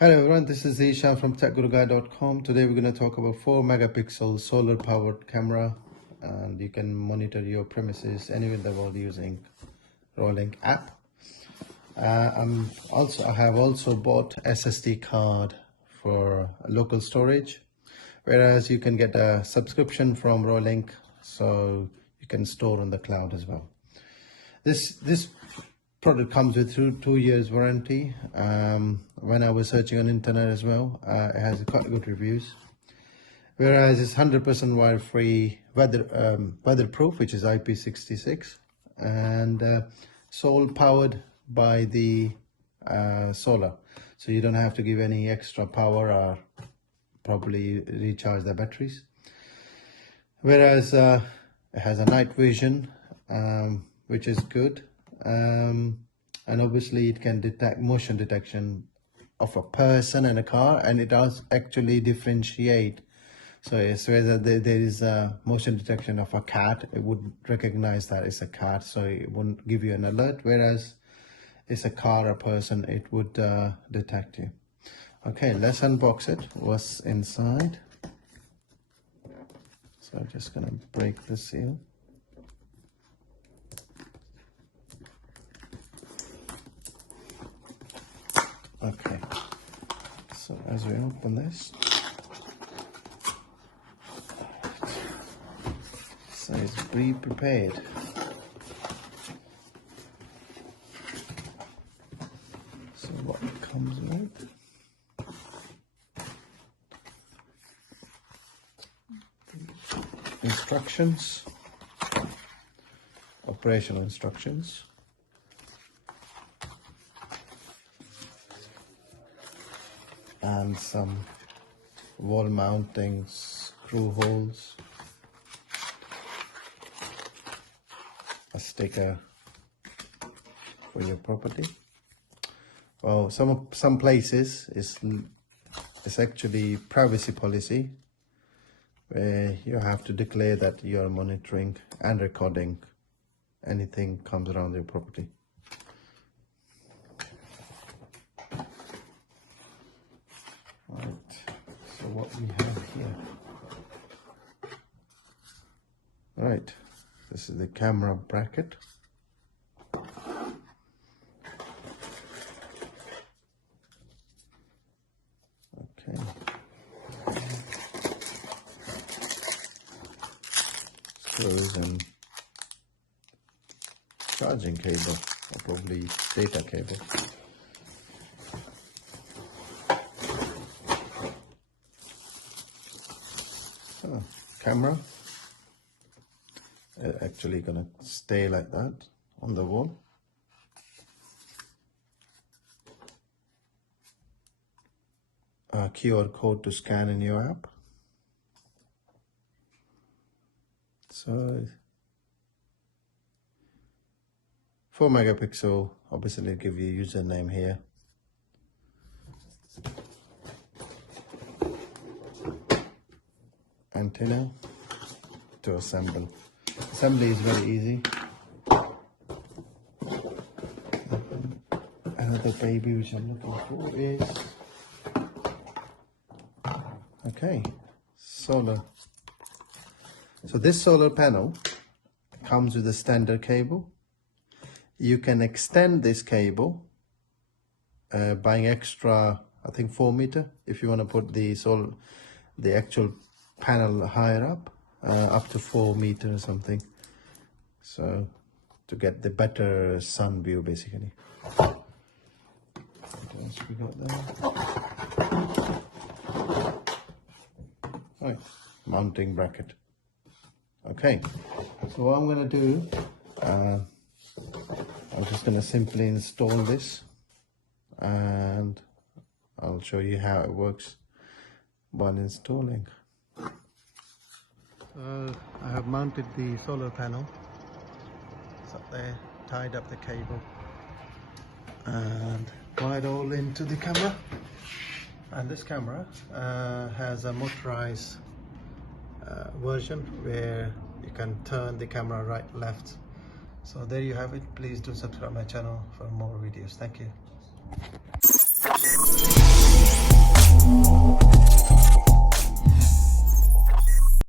Hello everyone, this is Ishan from techguruguy.com. Today we're going to talk about 4 megapixel solar powered camera, and you can monitor your premises anywhere in the world using Reolink app. I have also bought SSD card for local storage, whereas you can get a subscription from Reolink, so you can store on the cloud as well. This product comes with 2 years warranty. When I was searching on internet as well, it has quite good reviews. Whereas it's 100% wire-free, weatherproof, which is IP66, and solar powered by the solar, so you don't have to give any extra power or probably recharge the batteries. Whereas it has a night vision, which is good. And obviously it can detect motion detection of a person and a car, and it does actually differentiate. So it's whether there is a motion detection of a cat, it would recognize that it's a cat, so it wouldn't give you an alert, whereas it's a car or person, it would detect you. Okay, let's unbox it. What's inside? So I'm just gonna break the seal. Okay, so as we open this, it says be prepared. So what it comes with: instructions, operational instructions, and some wall mounting screw holes, a sticker for your property. Well, some places it's actually privacy policy, where you have to declare that you are monitoring and recording anything comes around your property. Right, so what we have here. Right, this is the camera bracket. Okay. Screws and charging cable, or probably data cable. So, camera, actually gonna stay like that on the wall. A QR code to scan in your app. So 4 megapixel, obviously give you username here. Antenna to assemble. Assembly is very easy. Another baby which I'm looking for is, okay, solar. So this solar panel comes with a standard cable. You can extend this cable buying extra, I think 4 meter, if you want to put the actual panel higher up to 4 meters or something, so to get the better sun view basically. What else we got there? Right, mounting bracket. Okay, so what I'm going to do, I'm just going to simply install this, and I'll show you how it works while installing. I have mounted the solar panel. It's up there, tied up the cable, and wired all into the camera. And this camera has a motorized version where you can turn the camera right, left. So there you have it. Please do subscribe my channel for more videos. Thank you.